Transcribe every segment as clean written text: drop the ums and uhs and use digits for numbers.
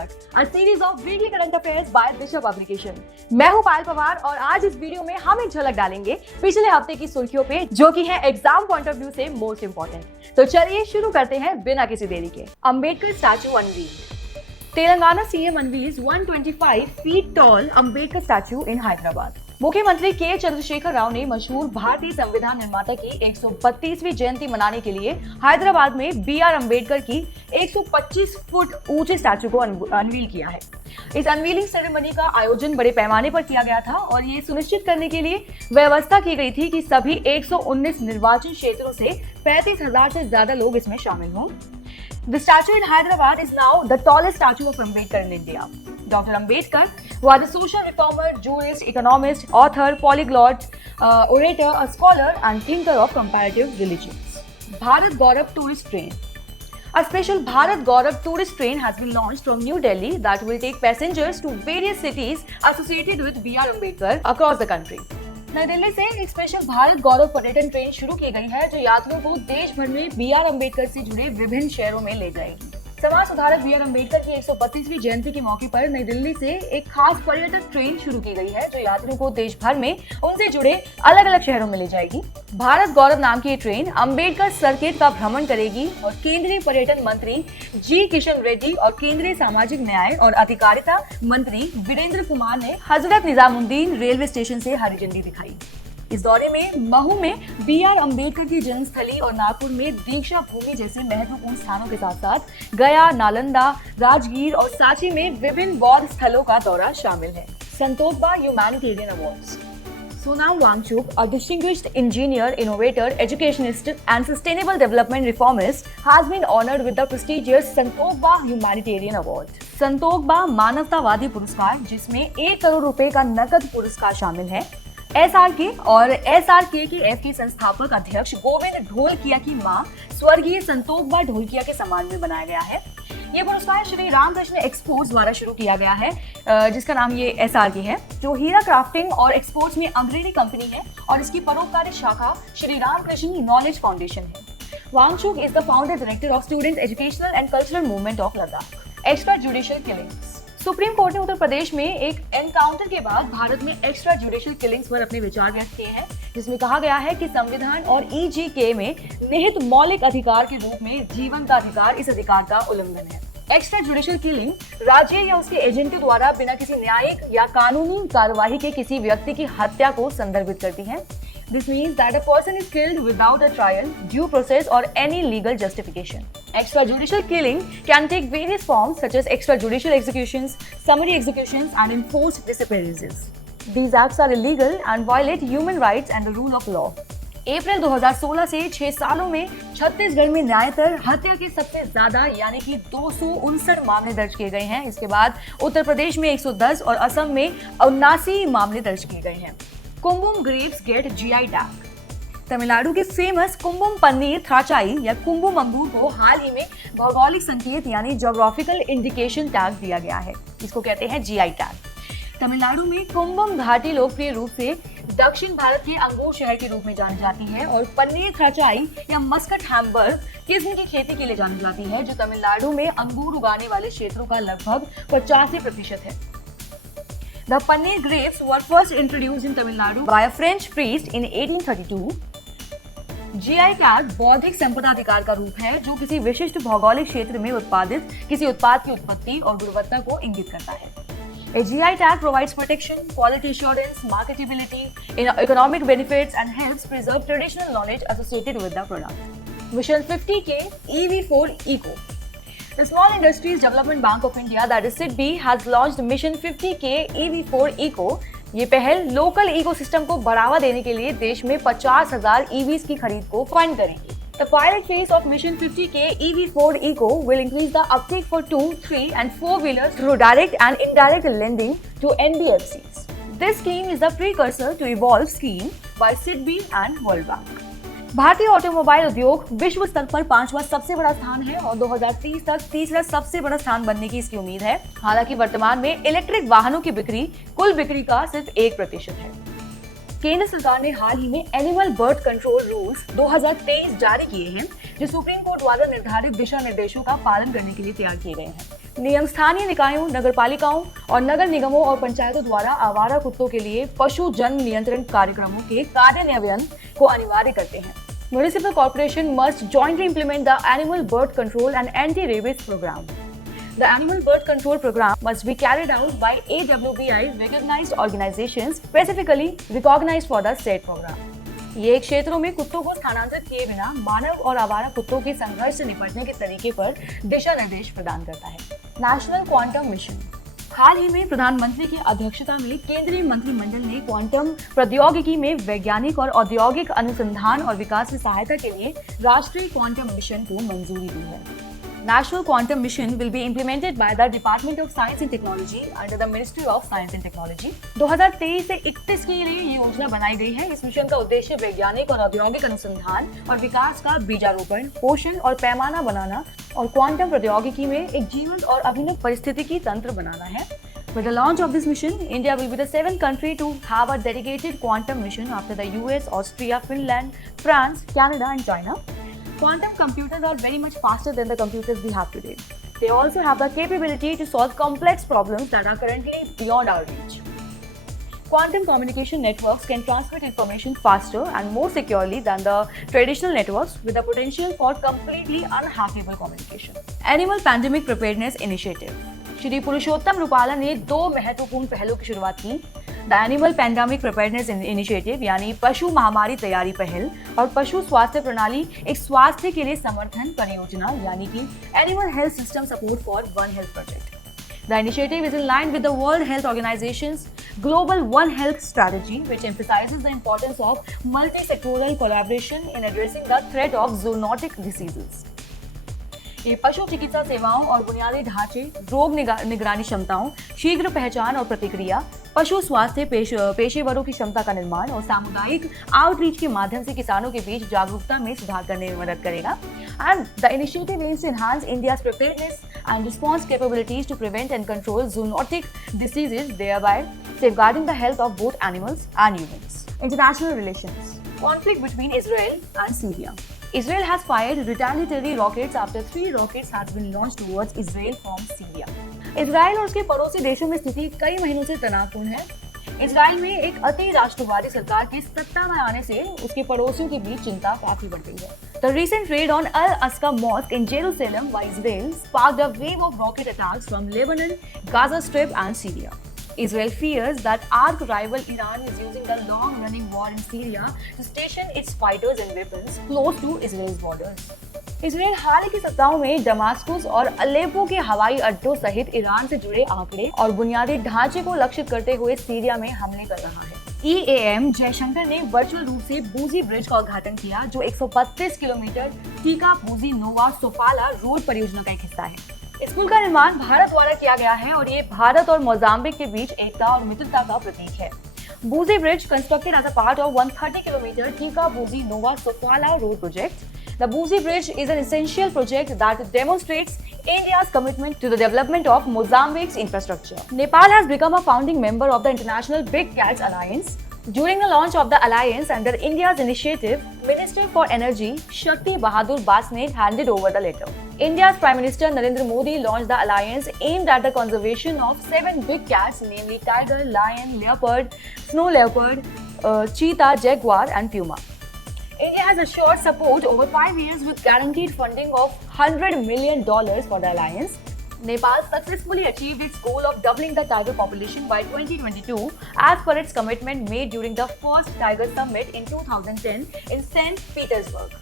झलक, a series of weekly current affairs by Disha publication. मैं हूं पायल पवार और आज इस वीडियो में हम एक झलक डालेंगे पिछले हफ्ते की सुर्खियों पे, जो कि है एग्जाम पॉइंट ऑफ व्यू से मोस्ट इंपोर्टेंट। तो चलिए शुरू करते हैं बिना किसी देरी के। Ambedkar statue unveiled. Telangana CM unveils 125 feet tall Ambedkar statue in Hyderabad. मुख्यमंत्री के चंद्रशेखर राव ने मशहूर भारतीय संविधान निर्माता की 132वीं जयंती मनाने के लिए हैदराबाद में बीआर अंबेडकर की 125 फुट ऊंचे स्टैचू को अनवील किया है। इस अनवीलिंग सेरेमनी का आयोजन बड़े पैमाने पर किया गया था और ये सुनिश्चित करने के लिए व्यवस्था की गई थी कि सभी 119 निर्वाचन क्षेत्रों से 35,000 से ज्यादा लोग इसमें शामिल हों। The statue in Hyderabad is now the tallest statue of Ambedkar in India. Dr. Ambedkar was a social reformer, jurist, economist, author, polyglot, orator, a scholar, and thinker of comparative religions. Bharat Gaurav Tourist Train. A special Bharat Gaurav Tourist Train has been launched from New Delhi that will take passengers to various cities associated with B.R. Ambedkar across the country. नई दिल्ली से एक special Bharat गौरव पर्यटन train शुरू की गई है जो यात्रियों को देश भर में बीआर अंबेडकर से जुड़े विभिन्न शहरों में ले जाएगी। समाज सुधारक बीआर अंबेडकर की 132वीं जयंती के मौके पर नई दिल्ली से एक खास पर्यटक ट्रेन शुरू की गई है जो यात्रियों को देश भर में उनसे जुड़े अलग अलग शहरों में ले जाएगी। भारत गौरव नाम की ये ट्रेन अंबेडकर सर्किट का भ्रमण करेगी और केंद्रीय पर्यटन मंत्री जी किशन रेड्डी और केंद्रीय सामाजिक न्याय और अधिकारिता मंत्री वीरेंद्र कुमार ने हजरत निजामुद्दीन रेलवे स्टेशन से हरी झंडी दिखाई। इस दौरे में महू में बीआर अंबेडकर की जन्मस्थली और नागपुर में दीक्षा भूमि जैसे महत्वपूर्ण स्थानों के साथ साथ गया, नालंदा, राजगीर और सांची में विभिन्न बौद्ध स्थलों का दौरा शामिल है। Santokhba humanitarian awards. Sonam Wangchuk, a distinguished engineer, innovator, educationist and sustainable development reformist, has been honored with the prestigious संतोखबा Humanitarian Award. संतोखबा मानवतावादी पुरस्कार, जिसमें 1 करोड़ रुपए का नकद पुरस्कार शामिल है। SRK और SRK के F के संस्थापक अध्यक्ष गोविंद ढोलकिया की मां स्वर्गीय संतोखबा ढोलकिया के सम्मान में बनाया गया है। ये पुरस्कार श्री रामकृष्ण एक्सपोर्ट्स द्वारा शुरू किया गया है, जिसका नाम ये SRK है, जो हीरा क्राफ्टिंग और एक्सपोर्ट्स में अग्रणी कंपनी है और इसकी परोपकारी शाखा श्री रामकृष्ण नॉलेज फाउंडेशन है। Wangchuk is the founder director of student educational and cultural movement of Ladakh. Extra judicial killings. Supreme court ने उत्तर प्रदेश में एक एनकाउंटर के बाद भारत में एक्स्ट्रा जुडिशियल किलिंग्स पर अपने विचार व्यक्त किए हैं, जिसमें कहा गया है कि संविधान और EJK में निहित मौलिक अधिकार के रूप में जीवन का अधिकार इस अधिकार का उल्लंघन है। एक्स्ट्रा जुडिशियल किलिंग राज्य या उसके एजेंटों द्वारा बिना किसी न्यायिक या कानूनी कार्यवाही के किसी व्यक्ति की हत्या को संदर्भित करती है। This means that a person is killed without a trial, due process or any legal justification. Extrajudicial killing can take various forms such as extrajudicial executions, summary executions and enforced disappearances. These acts are illegal and violate human rights and the rule of law. अप्रैल 2016 से 6 सालों में छत्तीसगढ़ में न्यायतर हत्या के सबसे ज्यादा यानी कि 259 मामले दर्ज किए गए हैं। इसके बाद उत्तर प्रदेश में 110 और असम में 79 मामले दर्ज किए गए हैं। Cumbum grapes get GI tag. Tamil Nadu के फेमस कुंभम पनीर थ्राचाई या कुंभम अंगूर को हाल ही में भौगोलिक संकेत यानी ज्योग्राफिकल इंडिकेशन टैग दिया गया है। इसको कहते हैं GI टैग। तमिलनाडु में कुंभम घाटी लोकप्रिय रूप से दक्षिण भारत के अंगूर शहर के रूप में जानी जाती है और पनीर थ्राचाई या मस्कट हैम्बर्ग किस्म की खेती के लिए जानी जाती है, जो तमिलनाडु में अंगूर उगाने वाले क्षेत्रों का लगभग 85% है। The paneer grapes were first introduced in Tamil Nadu by a French priest in 1832. GI tag बौद्धिक संपदा अधिकार का रूप है जो किसी विशिष्ट भौगोलिक क्षेत्र में उत्पादित किसी उत्पाद की उत्पत्ति और गुणवत्ता को इंगित करता है। A GI tag provides protection, quality assurance, marketability, economic benefits and helps preserve traditional knowledge associated with the product. Mission 50K EV4 Eco. The Small Industries Development Bank of India, that is SIDBI, has launched Mission 50K EV4 Eco. ये पहल local ecosystem को बढ़ावा देने के लिए देश में 50,000 EVs की खरीद को फंड करेगी। The pilot phase of Mission 50K EV4 Eco will increase the uptake for 2, 3 and 4-wheelers through direct and indirect lending to NBFCs. This scheme is the precursor to Evolve scheme by SIDBI and World Bank. भारतीय automobile उद्योग विश्व स्तर पर 5वां सबसे बड़ा स्थान है और 2030 तक तीसरा सबसे बड़ा स्थान बनने की इसकी उम्मीद है। हालांकि वर्तमान में इलेक्ट्रिक वाहनों की बिक्री कुल बिक्री का सिर्फ 1% है। केंद्र सरकार ने हाल ही में एनिमल बर्थ कंट्रोल रूल्स 2023 जारी किए हैं, जो सुप्रीम कोर्ट द्वारा निर्धारित दिशा निर्देशों का पालन करने के लिए तैयार किए गए हैं। नियम स्थानीय निकायों, नगरपालिकाओं और नगर निगमों और पंचायतों द्वारा आवारा कुत्तों के लिए पशु जन नियंत्रण कार्यक्रमों के कार्यान्वयन को अनिवार्य करते हैं। Municipal corporation must jointly implement the animal birth control and anti-rabies program. The animal birth control program must be carried out by AWBI recognized organizations specifically recognized for the said program. ये क्षेत्रों में कुत्तों को स्थानांतरित किए बिना मानव और आवारा कुत्तों के संघर्ष से निपटने के तरीके पर दिशा निर्देश प्रदान करता है। National quantum mission. हाल ही में प्रधानमंत्री की अध्यक्षता में केंद्रीय मंत्रिमंडल ने क्वांटम प्रौद्योगिकी में वैज्ञानिक और औद्योगिक अनुसंधान और विकास की सहायता के लिए राष्ट्रीय क्वांटम मिशन को मंजूरी दी है। National Quantum Mission will be implemented by the Department of Science and Technology under the Ministry of Science and Technology. 2023 से 31 के लिए ये योजना बनाई गई है। इस मिशन का उद्देश्य वैज्ञानिक और औद्योगिक अनुसंधान और विकास का बीजारोपण, पोषण और पैमाना बनाना और क्वांटम प्रौद्योगिकी में एक जीवंत और अभिनव परिस्थितिकी तंत्र बनाना है। With the launch of this mission, India will be the 7th country to have a dedicated quantum mission after the US, Austria, Finland, France, Canada and China. Quantum computers are very much faster than the computers we have today. They also have the capability to solve complex problems that are currently beyond our reach. Quantum communication networks can transmit information faster and more securely than the traditional networks, with the potential for completely unhackable communication. Animal Pandemic Preparedness Initiative. Shri पुरुषोत्तम रूपाला ने दो महत्वपूर्ण पहलों की शुरुआत की। The animal pandemic preparedness initiative यानी पशु महामारी तैयारी पहल और पशु स्वास्थ्य प्रणाली एक स्वास्थ्य के लिए समर्थन परियोजना यानी कि animal health system support for one health project. The initiative is in line with the World Health Organization's Global One Health Strategy, which emphasizes the importance of multi-sectoral collaboration in addressing the threat of zoonotic diseases. ये पशु चिकित्सा सेवाओं और बुनियादी ढांचे, रोग निगरानी क्षमताओं, शीघ्र पहचान और प्रतिक्रिया, पशु स्वास्थ्य पेशेवरों की क्षमता का निर्माण और सामुदायिक आउटरीच के माध्यम से किसानों के बीच जागरूकता में सुधार करने में मदद करेगा। And the initiative aims to enhance India's preparedness and response capabilities to prevent and control zoonotic diseases, thereby safeguarding the health of both animals and humans. International relations. Conflict between Israel and Syria. Israel has fired retaliatory rockets after 3 rockets have been launched towards Israel from Syria. Israel और उसके पड़ोसी देशों में स्थिति कई महीनों से तनावपूर्ण है। इजराइल में एक अति राष्ट्रवादी सरकार के सत्ता में आने से उसके पड़ोसियों के बीच चिंता काफी बढ़ गई है। The recent raid on Al-Aqsa Mosque in Jerusalem by Israel sparked a wave of rocket attacks from Lebanon, Gaza Strip and Syria. Israel fears that arch rival Iran is using the long-running war in Syria to station its fighters and weapons close to Israel's borders. Israel हाल की सप्ताहों में Damascus और Aleppo के हवाई अड्डों सहित Iran से जुड़े आंकड़े और बुनियादी ढांचे को लक्षित करते हुए सीरिया में हमले कर रहा है। EAM जयशंकर ने वर्चुअल रूप से बूजी ब्रिज का उद्घाटन किया, जो 132 किलोमीटर टीका बूजी नोवा सोफाला रोड परियोजना का एक हिस्सा है। इस पुल का निर्माण भारत द्वारा किया गया है और ये भारत और मोजाम्बिक के बीच एकता और मित्रता का प्रतीक है। Buzi Bridge, constructed as a part of 130 km Tika Buzi Nova Sofala road project. The Buzi Bridge is an essential project that demonstrates India's commitment to the development of Mozambique's infrastructure. Nepal has become a founding member of the International Big Cats Alliance. During the launch of the alliance under India's initiative, Minister for Energy Shakti Bahadur Basnet handed over the letter. India's Prime Minister Narendra Modi launched the alliance aimed at the conservation of 7 big cats, namely tiger, lion, leopard, snow leopard, cheetah, jaguar and puma. India has assured support over 5 years with guaranteed funding of $100 million for the alliance. Nepal successfully achieved its goal of doubling the tiger population by 2022 as per its commitment made during the first Tiger Summit in 2010 in St. Petersburg.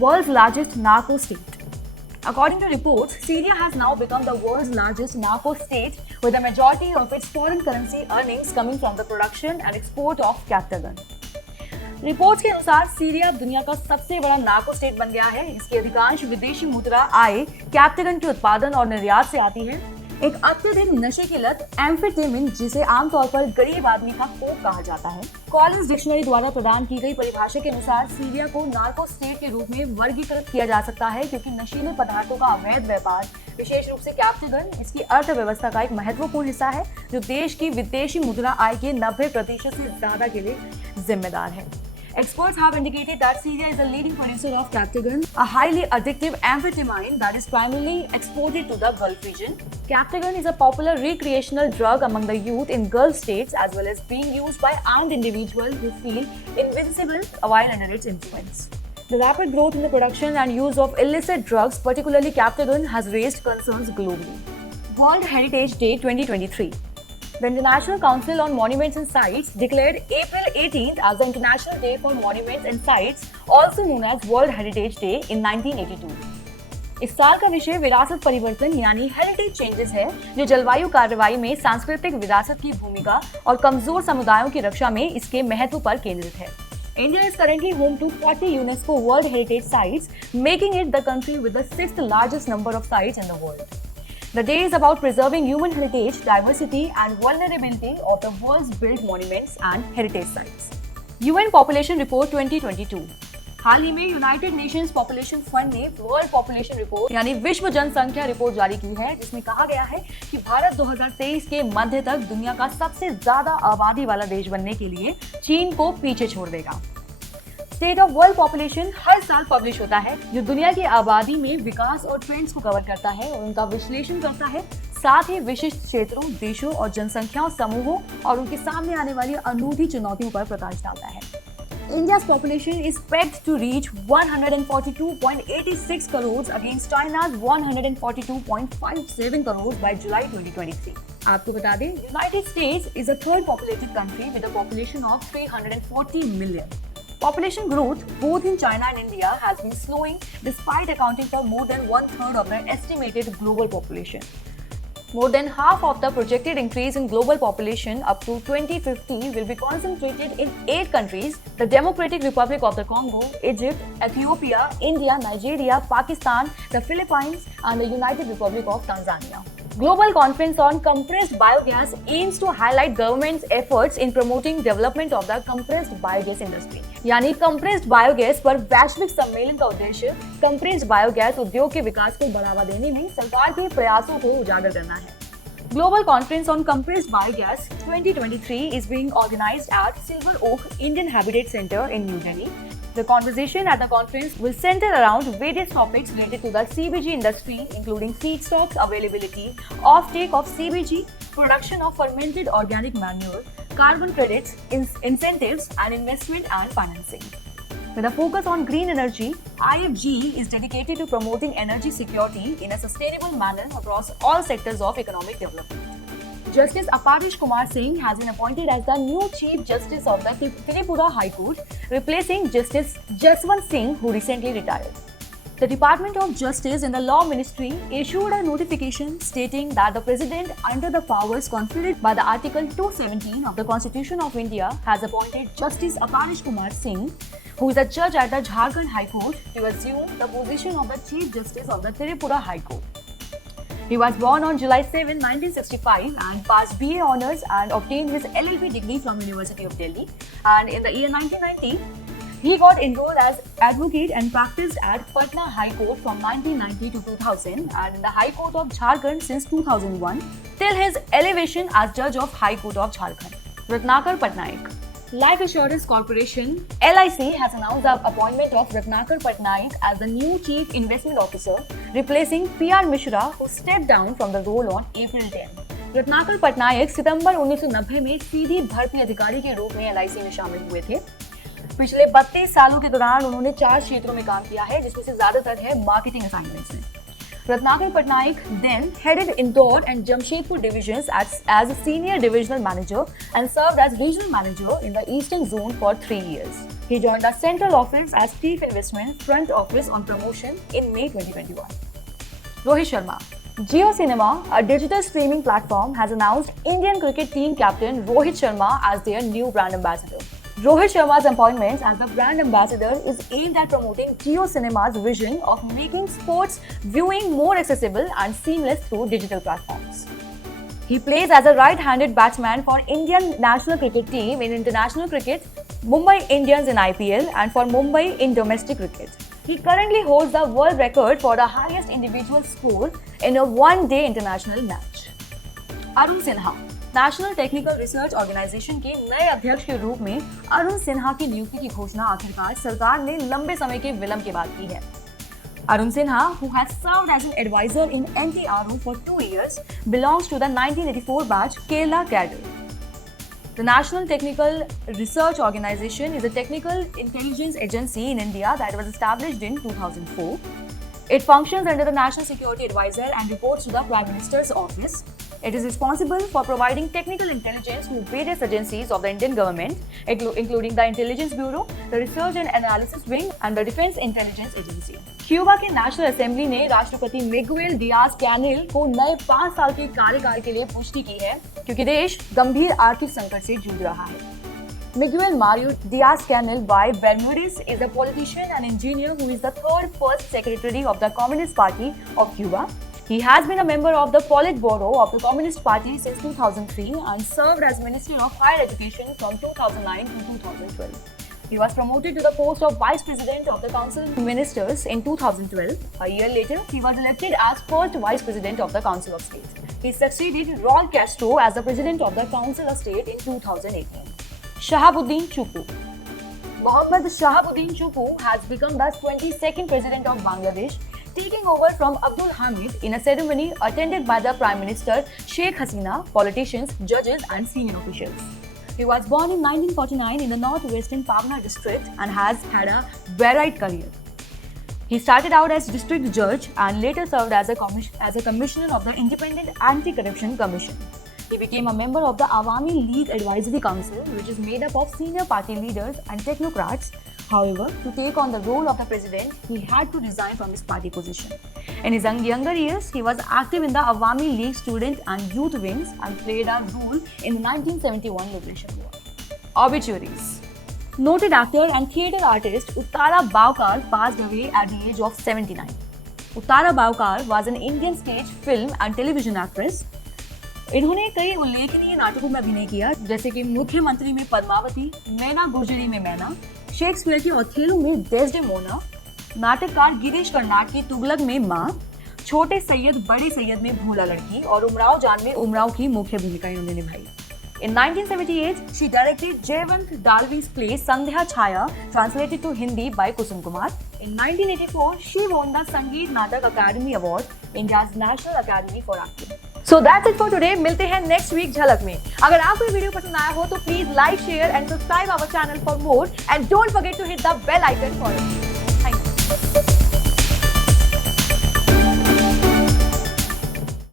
World's largest narco state. According to reports, Syria has now become the world's largest narco state, with the majority of its foreign currency earnings coming from the production and export of captagon. Reports के अनुसार Syria अब दुनिया का सबसे बड़ा narco state बन गया है। इसकी अधिकांश विदेशी मुद्रा आय कैप्टेगन के उत्पादन और निर्यात से आती है। एक अत्यधिक नशे की लत एम्फेटामिन, जिसे आमतौर पर गरीब आदमी का कोक कहा जाता है, कॉलिंस डिक्शनरी द्वारा प्रदान की गई परिभाषा के अनुसार सीरिया को नार्को स्टेट के रूप में वर्गीकृत किया जा सकता है, क्योंकि नशीले पदार्थों का अवैध व्यापार, विशेष रूप से कैप्टेगन, इसकी अर्थव्यवस्था का एक महत्वपूर्ण हिस्सा है, जो देश की विदेशी मुद्रा आय के 90% से ज्यादा के लिए जिम्मेदार है। Experts have indicated that Syria is a leading producer of Captagon, a highly addictive amphetamine that is primarily exported to the Gulf region. Captagon is a popular recreational drug among the youth in Gulf states as well as being used by armed individuals who feel invincible while under its influence. The rapid growth in the production and use of illicit drugs, particularly Captagon, has raised concerns globally. World Heritage Day 2023. The International Council on Monuments and Sites declared April 18th as the International Day for Monuments and Sites, also known as World Heritage Day, in 1982. इस साल का विषय विरासत परिवर्तन यानी heritage changes है, जो जलवायु कार्रवाई में सांस्कृतिक विरासत की भूमिका और कमजोर समुदायों की रक्षा में इसके महत्व पर केंद्रित है. India is currently home to 40 UNESCO World Heritage Sites, making it the country with the 6th largest number of sites in the world. The day is about preserving human heritage, diversity and vulnerability of the world's built monuments and heritage sites. UN Population Report 2022. हाल ही में United Nations population fund ने world population report यानी विश्व जनसंख्या report जारी की है, जिसमें कहा गया है कि भारत 2023 के मध्य तक दुनिया का सबसे ज्यादा आबादी वाला देश बनने के लिए चीन को पीछे छोड़ देगा. स्टेट ऑफ वर्ल्ड पॉपुलेशन हर साल पब्लिश होता है, जो दुनिया की आबादी में विकास और ट्रेंड्स को कवर करता है और उनका विश्लेषण करता है, साथ ही विशिष्ट क्षेत्रों, देशों और जनसंख्या समूहों और उनके सामने आने वाली अनूठी चुनौतियों पर प्रकाश डालता है. India's population is pegged to reach 142.86 crores against China's 142.57 crores by July 2023. आपको बता दें, United States is a third populated country with a population of 340 million. Population growth both in China and India has been slowing despite accounting for more than one-third of the estimated global population. More than half of the projected increase in global population up to 2050 will be concentrated in 8 countries: the Democratic Republic of the Congo, Egypt, Ethiopia, India, Nigeria, Pakistan, the Philippines, and the United Republic of Tanzania. Global Conference on Compressed Biogas aims to highlight government's efforts in promoting development of the compressed biogas industry. यानी compressed biogas पर वैश्विक सम्मेलन का उद्देश्य compressed biogas उद्योग के विकास को बढ़ावा देने में सरकार के प्रयासों को उजागर करना है. Global Conference on Compressed Biogas 2023 is being organized at Silver Oak Indian Habitat Center in New Delhi. The conversation at the conference will center around various topics related to the CBG industry, including feedstocks availability, offtake of CBG, production of fermented organic manure, carbon credits, incentives, and investment and financing. With a focus on green energy, IFG is dedicated to promoting energy security in a sustainable manner across all sectors of economic development. Justice Aparish Kumar Singh has been appointed as the new Chief Justice of the Tripura High Court, replacing Justice Jaswant Singh, who recently retired. The Department of Justice in the Law Ministry issued a notification stating that the President, under the powers conferred by the Article 217 of the Constitution of India, has appointed Justice Aparish Kumar Singh, who is a judge at the Jharkhand High Court, to assume the position of the Chief Justice of the Tripura High Court. He was born on July 7, 1965 and passed BA Honours and obtained his LLB degree from University of Delhi. And in the year 1990, he got enrolled as advocate and practiced at Patna High Court from 1990 to 2000 and in the High Court of Jharkhand since 2001 till his elevation as Judge of High Court of Jharkhand. Ratnakar Patnaik. Life Assurance Corporation (LIC) has announced the appointment of Ratnakar Patnaik as the new Chief Investment Officer, replacing PR Mishra, who stepped down from the role on April 10. Ratnakar Patnaik सितंबर 1990 में सीधी भर्ती अधिकारी के रूप में LIC में शामिल हुए थे. पिछले 32 सालों के दौरान उन्होंने 4 क्षेत्रों में काम किया है, जिसमें से ज्यादातर है मार्केटिंग असाइनमेंट्स में. Ratnakar Patnaik then headed Indore and Jamshedpur divisions as a senior divisional manager and served as regional manager in the Eastern Zone for 3 years. He joined the central office as Chief Investment Front Office on Promotion in May 2021. Rohit Sharma. Jio Cinema, a digital streaming platform, has announced Indian cricket team captain Rohit Sharma as their new brand ambassador. Rohit Sharma's appointment as the brand ambassador is aimed at promoting Jio Cinema's vision of making sports viewing more accessible and seamless through digital platforms. He plays as a right-handed batsman for Indian national cricket team in international cricket, Mumbai Indians in IPL, and for Mumbai in domestic cricket. He currently holds the world record for the highest individual score in a one-day international match. Arun Sinha. National technical research organisation के नए अध्यक्ष के रूप में अरुण सिन्हा की नियुक्ति की घोषणा आखिरकार सरकार ने लंबे समय के विलंब के बाद की है। Arun Sinha, who has served as an advisor in NTRO for 2 years, belongs to the 1984 batch Kerala cadre. The National Technical Research Organization is a technical intelligence agency in India that was established in 2004. It functions under the National Security Advisor and reports to the Prime Minister's office. It is responsible for providing technical intelligence to various agencies of the Indian government, including the Intelligence Bureau, the Research and Analysis Wing, and the Defense Intelligence Agency. Cuba के national assembly ने राष्ट्रपति Miguel Diaz Canel को नए 5 साल के कार्यकाल के लिए पुष्टि की है, क्योंकि देश गंभीर आर्थिक संकट से जूझ रहा है। Miguel Mario Diaz-Canel y Bermudez is a politician and engineer who is the first secretary of the Communist Party of Cuba. He has been a member of the Politburo of the Communist Party since 2003 and served as Minister of Higher Education from 2009 to 2012. He was promoted to the post of Vice President of the Council of Ministers in 2012. A year later, he was elected as first Vice President of the Council of State. He succeeded Raul Castro as the President of the Council of State in 2018. Shahabuddin Chukwu. Mohammad Shahabuddin Chukwu has become the 22nd President of Bangladesh, taking over from Abdul Hamid in a ceremony attended by the Prime Minister, Sheikh Hasina, politicians, judges and senior officials. He was born in 1949 in the northwestern Pabna district and has had a varied career. He started out as district judge and later served as a commissioner of the Independent Anti-Corruption Commission. He became a member of the Awami League Advisory Council, which is made up of senior party leaders and technocrats. However, to take on the role of the president, he had to resign from his party position. In his younger years, he was active in the Awami League student and youth wings and played a role in the 1971 Liberation War. Obituaries. Noted actor and theatre artist Uttara Bawkar passed away at the age of 79. Uttara Bawkar was an Indian stage, film and television actress. इन्होंने कई उल्लेखनीय नाटकों में अभिनय किया, जैसे कि मुख्यमंत्री में पद्मावती, मैना गुर्जरी में मैना, शेक्सपियर की ओथेलो में डेस्डेमोना, नाटककार गिरीश कर्नाड की तुगलक में माँ, छोटे सैयद बड़े सैयद में भूला लड़की और उमराव जान में उमराव की मुख्य भूमिका इन्होंने निभाई। In 1978, she directed Jayant Dalvi's play Sandhya Chhaya, translated to Hindi by Kusum Kumar. In 1984, she won the Sangeet Natak Academy Award, India's National Academy for Acting. So that's it for today. मिलते हैं next week झलक में। अगर आपको ये video पसंद आया हो तो please like, share and subscribe our channel for more and don't forget to hit the bell icon for it.